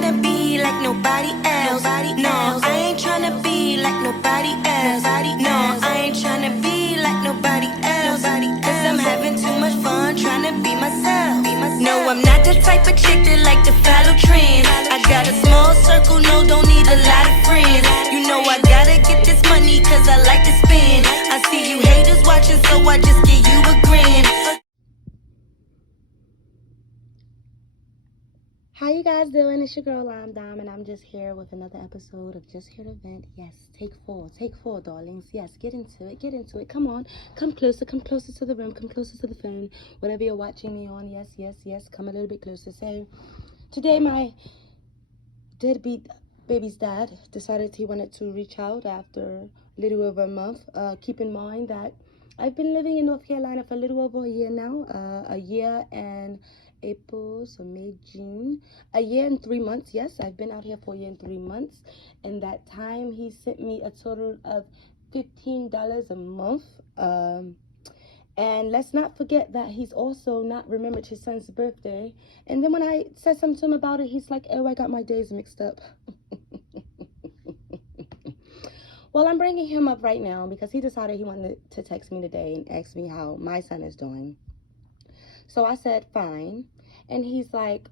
tryna be like nobody else. No, I ain't tryna be like nobody else. No, I ain't tryna be like nobody else. Cause I'm having too much fun tryna be myself. No, I'm not the type of chick that like to follow trends. I got a small circle, no, don't need a lot of friends. You know I gotta get this money cause I like to spend. I see you haters watching, so I just give you a grin. How you guys doing? It's your girl Lime Dime, and I'm just here with another episode of Just Here to Vent. Yes, take four, darlings. Yes, get into it. Come on, come closer to the room, come closer to the phone. Whatever you're watching me on, yes, come a little bit closer. So, today my deadbeat baby's dad decided he wanted to reach out after a little over a month. Keep in mind that I've been living in North Carolina for a little over a year now, a year and April, so May, June, a year and 3 months. Yes, I've been out here for a year and 3 months. And that time he sent me a total of $15 a month. And let's not forget that he's also not remembered his son's birthday. And then when I said something to him about it, he's like, oh, I got my days mixed up. Well, I'm bringing him up right now because he decided he wanted to text me today and ask me how my son is doing. So I said, fine. And he's like,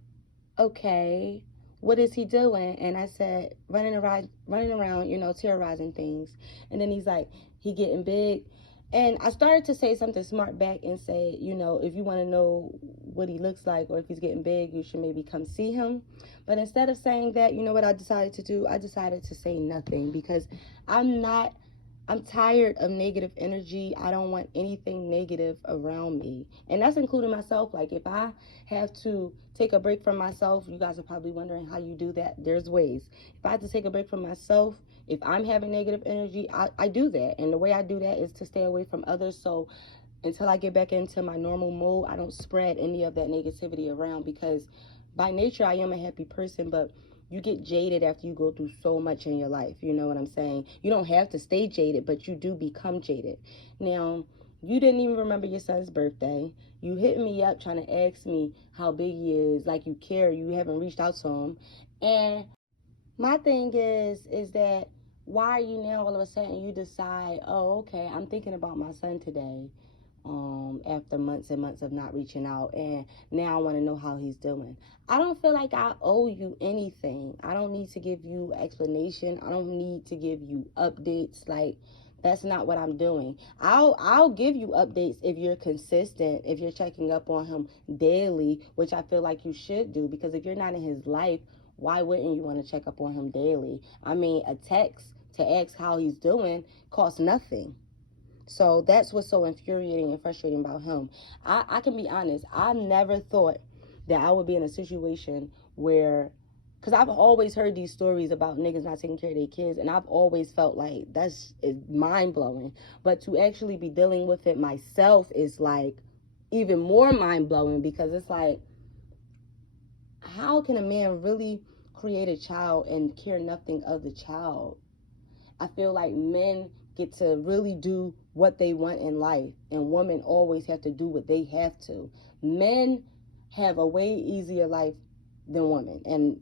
okay, what is he doing? And I said, running around, you know, terrorizing things. And then he's like, he getting big. And I started to say something smart back and say, you know, if you want to know what he looks like or if he's getting big, you should maybe come see him. But instead of saying that, you know what I decided to do? I decided to say nothing because I'm tired of negative energy. I don't want anything negative around me. And that's including myself. Like if I have to take a break from myself, you guys are probably wondering how you do that. There's ways. If I have to take a break from myself, if I'm having negative energy, I do that. And the way I do that is to stay away from others. So until I get back into my normal mode, I don't spread any of that negativity around because by nature, I am a happy person, but you get jaded after you go through so much in your life. You know what I'm saying? You don't have to stay jaded, but you do become jaded. Now, you didn't even remember your son's birthday. You hit me up trying to ask me how big he is, like you care. You haven't reached out to him. And my thing is that why are you now all of a sudden you decide, oh, okay, I'm thinking about my son today. After months and months of not reaching out, and now I want to know how he's doing. I don't feel like I owe you anything. I don't need to give you explanation. I don't need to give you updates. Like, that's not what I'm doing. I'll give you updates if you're consistent, if you're checking up on him daily, which I feel like you should do, because if you're not in his life, why wouldn't you want to check up on him daily? I mean, a text to ask how he's doing costs nothing. So that's what's so infuriating and frustrating about him. I can be honest. I never thought that I would be in a situation where, because I've always heard these stories about niggas not taking care of their kids, and I've always felt like that's mind-blowing. But to actually be dealing with it myself is like even more mind-blowing, because it's like, how can a man really create a child and care nothing of the child? I feel like men get to really do what they want in life, and women always have to do what they have to. Men have a way easier life than women, and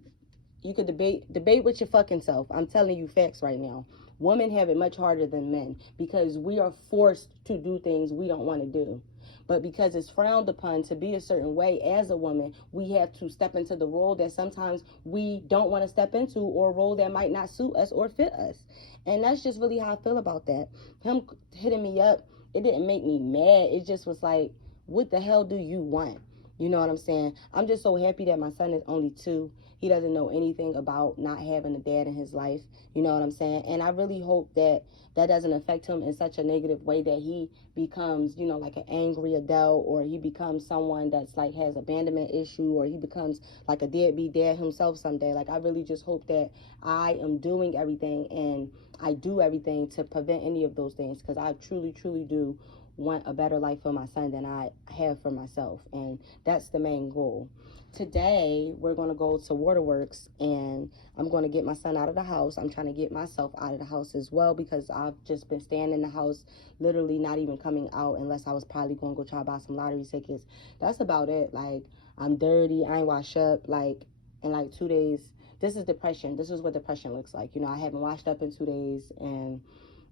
you could debate with your fucking self. I'm telling you facts right now. Women have it much harder than men because we are forced to do things we don't want to do. But because it's frowned upon to be a certain way as a woman, we have to step into the role that sometimes we don't want to step into, or a role that might not suit us or fit us. And that's just really how I feel about that. Him hitting me up, it didn't make me mad. It just was like, what the hell do you want? You know what I'm saying? I'm just so happy that my son is only 2. He doesn't know anything about not having a dad in his life. You know what I'm saying? And I really hope that that doesn't affect him in such a negative way that he becomes, you know, like an angry adult, or he becomes someone that's like has abandonment issue, or he becomes like a deadbeat dad himself someday. Like, I really just hope that I am doing everything and I do everything to prevent any of those things, because I truly, truly do want a better life for my son than I have for myself, and that's the main goal. Today we're going to go to Waterworks, and I'm going to get my son out of the house. I'm trying to get myself out of the house as well, because I've just been staying in the house, literally not even coming out unless I was probably going to go try to buy some lottery tickets. That's about it. Like, I'm dirty, I ain't washed up, like, in like 2 days. this is depression. This is what depression looks like. You know, I haven't washed up in 2 days, and,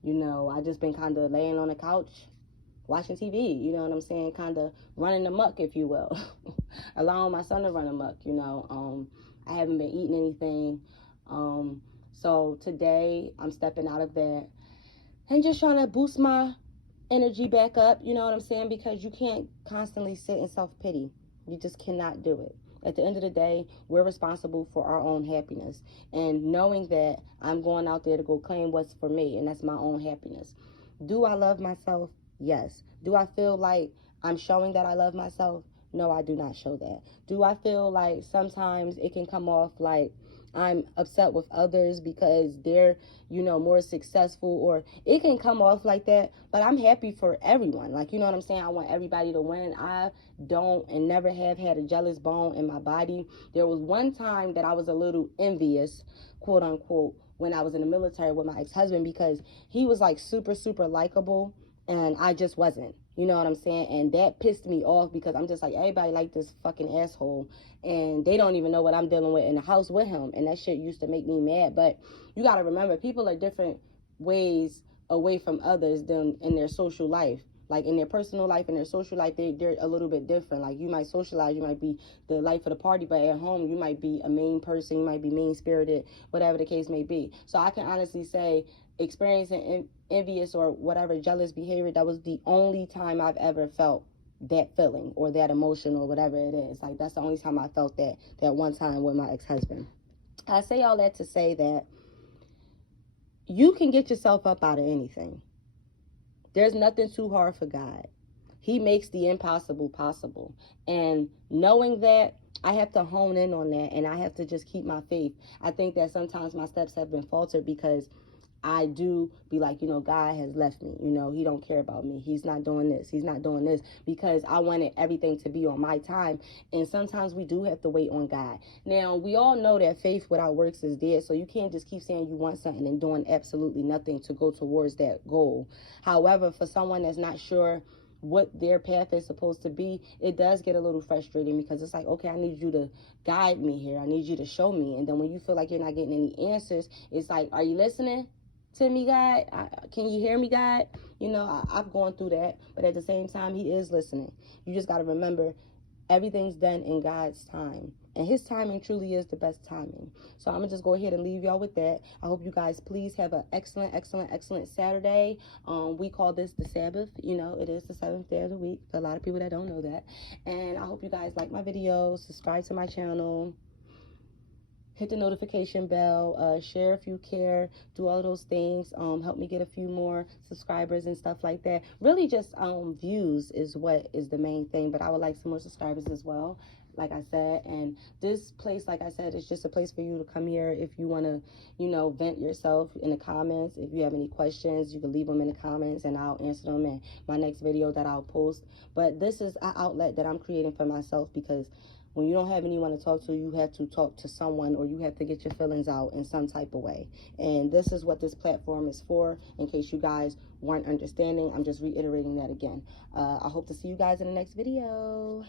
you know, I just been kind of laying on the couch watching TV, you know what I'm saying? Kind of running amok, if you will. Allowing my son to run amok, you know. I haven't been eating anything. So today I'm stepping out of that and just trying to boost my energy back up, you know what I'm saying? Because you can't constantly sit in self-pity. You just cannot do it. At the end of the day, we're responsible for our own happiness. And knowing that I'm going out there to go claim what's for me, and that's my own happiness. Do I love myself? Yes. Do I feel like I'm showing that I love myself? No, I do not show that. Do I feel like sometimes it can come off like I'm upset with others because they're, you know, more successful, or it can come off like that, but I'm happy for everyone. Like, you know what I'm saying? I want everybody to win. I don't and never have had a jealous bone in my body. There was one time that I was a little envious, quote unquote, when I was in the military with my ex-husband, because he was like super, super likable and I just wasn't. You know what I'm saying? And that pissed me off because I'm just like, everybody like this fucking asshole, and they don't even know what I'm dealing with in the house with him. And that shit used to make me mad. But you got to remember, people are different ways away from others than in their social life. Like in their personal life and their social life, they're a little bit different. Like you might socialize, you might be the life of the party, but at home you might be a mean person, you might be mean-spirited, whatever the case may be. So I can honestly say, experiencing envious or whatever jealous behavior, that was the only time I've ever felt that feeling or that emotion or whatever it is. Like that's the only time I felt that one time with my ex-husband. I say all that to say that you can get yourself up out of anything. There's nothing too hard for God. He makes the impossible possible. And knowing that, I have to hone in on that, and I have to just keep my faith. I think that sometimes my steps have been faltered because I do be like, you know, God has left me. You know, he don't care about me. He's not doing this. He's not doing this, because I wanted everything to be on my time. And sometimes we do have to wait on God. Now, we all know that faith without works is dead. So you can't just keep saying you want something and doing absolutely nothing to go towards that goal. However, for someone that's not sure what their path is supposed to be, it does get a little frustrating, because it's like, okay, I need you to guide me here. I need you to show me. And then when you feel like you're not getting any answers, it's like, are you listening to me, God? Can you hear me, God? You know, I've gone through that, but at the same time, he is listening. You just got to remember, everything's done in God's time, and his timing truly is the best timing. So I'm gonna just go ahead and leave y'all with that. I hope you guys please have an excellent Saturday. We call this the Sabbath. You know, it is the 7th day of the week for a lot of people that don't know that. And I hope you guys like my videos, subscribe to my channel, hit the notification bell, share if you care, do all those things, help me get a few more subscribers and stuff like that. Really just views is what is the main thing, but I would like some more subscribers as well, like I said. And this place, like I said, is just a place for you to come here if you want to, you know, vent yourself in the comments. If you have any questions, you can leave them in the comments and I'll answer them in my next video that I'll post. But this is an outlet that I'm creating for myself, because when you don't have anyone to talk to, you have to talk to someone, or you have to get your feelings out in some type of way. And this is what this platform is for, in case you guys weren't understanding. I'm just reiterating that again. I hope to see you guys in the next video.